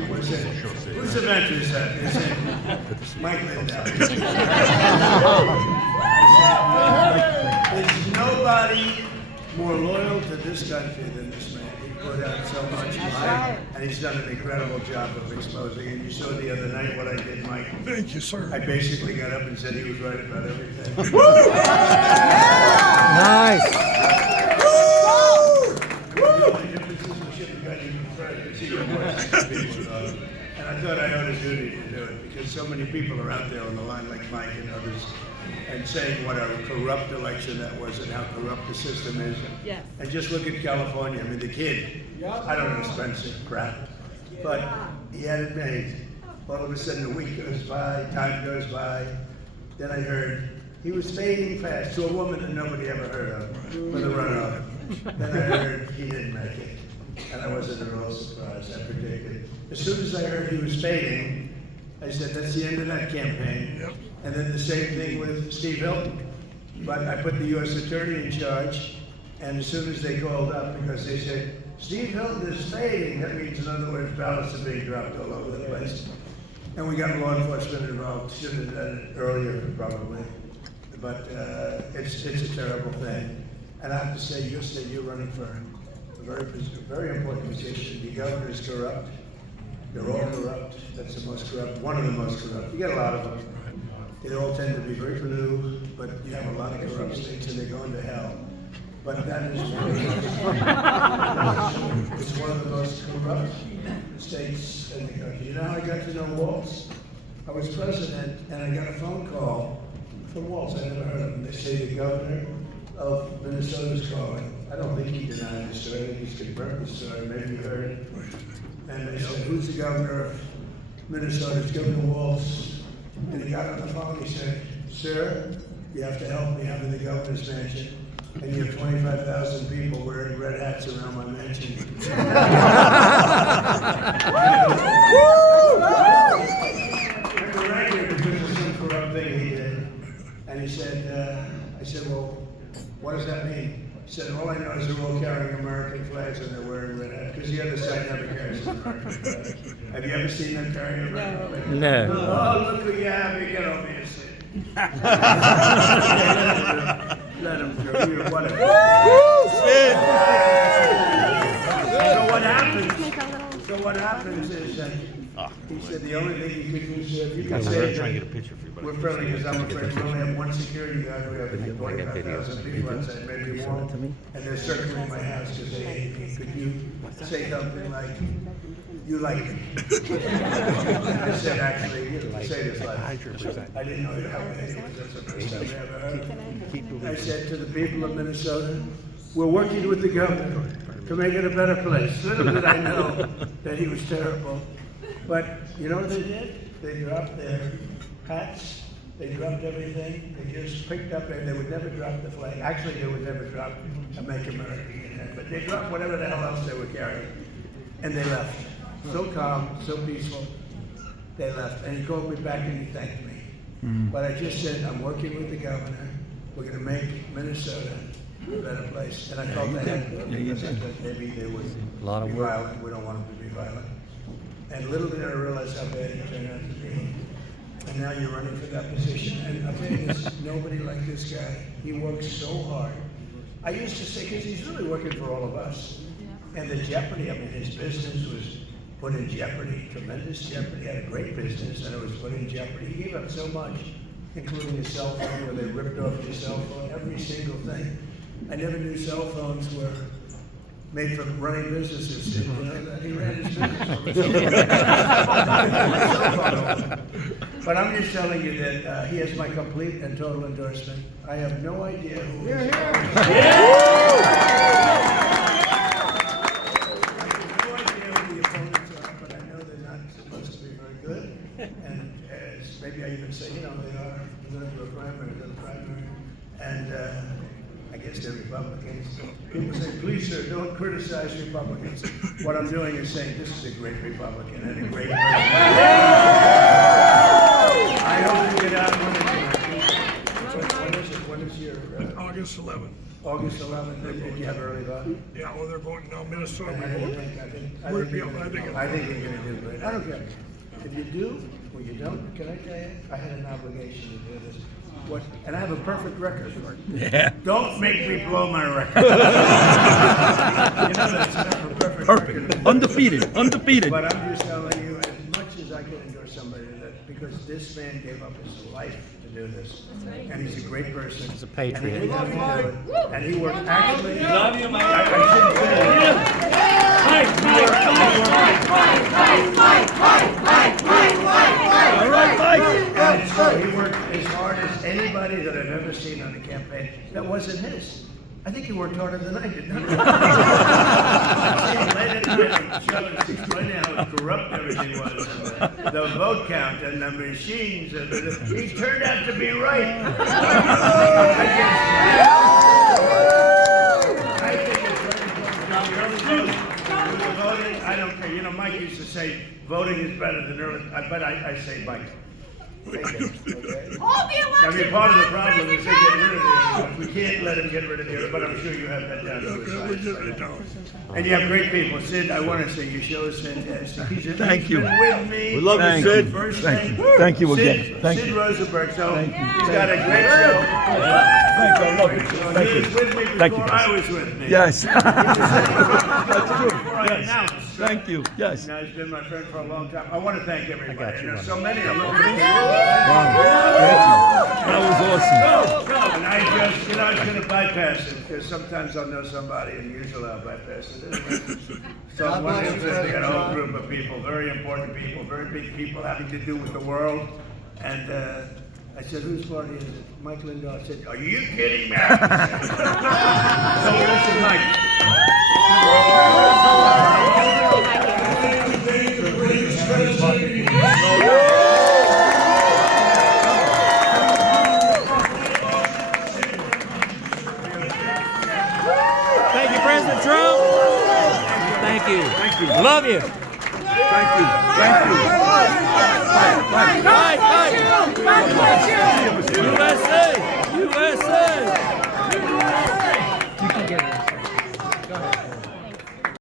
people said, whose event is that? They said, Mike Lindell. There's nobody more loyal to this country than this man. He put out so much, and he's done an incredible job of exposing. And you saw the other night what I did, Mike. Thank you, sir. I basically got up and said he was right about everything. Nice. And I thought I owed a duty to do it because so many people are out there on the line like Mike and others and saying what a corrupt election that was and how corrupt the system is. Yes. And just look at California. I mean, the kid, I don't know expensive crap, but he had it made. All of a sudden a week goes by, time goes by. Then I heard he was fading fast to a woman that nobody ever heard of for the runoff. Then I heard he didn't make it. And I wasn't at all surprised. I predicted. As soon as I heard he was fading, I said, that's the end of that campaign. Yep. And then the same thing with Steve Hilton. But I put the U.S. Attorney in charge, and as soon as they called up, because they said, Steve Hilton is fading, that means, in other words, ballots are being dropped all over the place. And we got law enforcement involved. Should have done it earlier, probably. But it's a terrible thing. And I have to say, you're running for a very important position. The governor is corrupt. They're all corrupt. That's the most corrupt, one of the most corrupt. You get a lot of them. They all tend to be very blue, but you have a lot of corrupt states and they're going to hell. But that is it's one of the most corrupt states in the country. You know how I got to know Waltz? I was president and I got a phone call from Waltz. I never heard of him. They say the governor of Minnesota's calling. I don't think he denied the story. I think he's confirmed the story. Maybe you heard it. And they said, who's the governor of Minnesota? It's Governor Waltz. And he got on the phone. He said, sir, you have to help me. I'm in the governor's mansion. And you have 25,000 people wearing red hats around my mansion. And the record, because of some corrupt thing he did. And he said, I said, well, what does that mean? He said, all I know is they're all carrying American flags and they're wearing red hats. Because the other side never carries an American flag. Have you ever seen them carrying a American flag? No. Oh, look who you have. You get over here, Sid. Let him through. You whatever. So what happens is that he said the only thing you could do is if you can say that we're friendly because I'm afraid we only have one security guard. We have 25,000 people outside, maybe more. And they're circling my house because they hate me. Could you say something like, you like me? I said, actually, you know, say this like, I didn't know how many it was. That's the first time I ever heard. I said to the people of Minnesota, we're working with the governor to make it a better place. Little did I know that he was terrible. But you know what they did? They dropped their hats. They dropped everything. They just picked up, and they would never drop the flag. Actually, they would never drop a Make America Great Again. But they dropped whatever the hell else they were carrying. And they left. So calm, so peaceful. They left. And he called me back and he thanked me. But I just said, I'm working with the governor. We're going to make Minnesota a better place. And I felt that because I thought maybe they would be violent. We don't want them to be violent. And little did I realize how bad he turned out to be. And now you're running for that position. And I'll tell you this, nobody like this guy. He works so hard. I used to say, because he's really working for all of us. And the jeopardy, I mean, his business was put in jeopardy, tremendous jeopardy. He had a great business and it was put in jeopardy. He gave up so much, including his cell phone, where they ripped off his cell phone, every single thing. I never knew cell phones were made for running businesses. You know, that he ran his business. But I'm just telling you that he has my complete and total endorsement. I have no idea who. I have no idea who the opponents are, but I know they're not supposed to be very good. And maybe I even say, you know, they are going to a primary, and I guess they're Republicans. People say, please, sir, don't criticize Republicans. What I'm doing is saying this is a great Republican and a great I hope you get out when is your August 11th. August 11th? Did you have early vote? Yeah, well, they're voting now. Minnesota, I we vote. think you're going to do great. I don't care. If you do or you don't, can I tell you, I had an obligation to do this. And I have a perfect record for it. Yeah. Don't make me blow my record. You know, that's not a perfect record. Undefeated. But I'm just telling you, as much as I can endorse somebody that, because this man gave up his life to do this. And he's a great person. He's a patriot. And he didn't have to do it. And he worked actually. Love you, Mike. I shouldn't say All right, Mike. and so he worked as hard as anybody that I've ever seen on a campaign that wasn't his. I think he worked harder than I did. Late at night, explaining how corrupt everything was, and the vote count and the machines, and he turned out to be right. I think it's very important. Voting, I don't care. You know, Mike used to say voting is better than early, but I say Mike. Okay? Hold the election. I mean, part of the problem is they get rid of the other. We can't let them get rid of the other, but I'm sure you have that down to a science. And you have great people. Sid, I want to say your show is fantastic. Thank you. He's been with me. We love you, Sid. First Thank thing. you. Thank you again. Sid, Thank Sid you. Rosenberg. So Thank you. he's got a great show. Thank you. I love you. So Thank he you. was with me Thank you. before I was with me. Yes. That's true. Yes. Announced. Thank you. Yes. Now, he's been my friend for a long time. I want to thank everybody. And there's so many of them. That was awesome. And I just, I was going to bypass it because sometimes I'll know somebody and usually I'll bypass it. So I want to emphasize a whole group of people, very important people, very big people having to do with the world. And I said, whose party is it? Mike Lindell. I said, are you kidding me? So listen, Mike. Thank you, President Trump. Thank you. Thank you. Love you. Thank you. Thank you. Bye. Bye. Bye.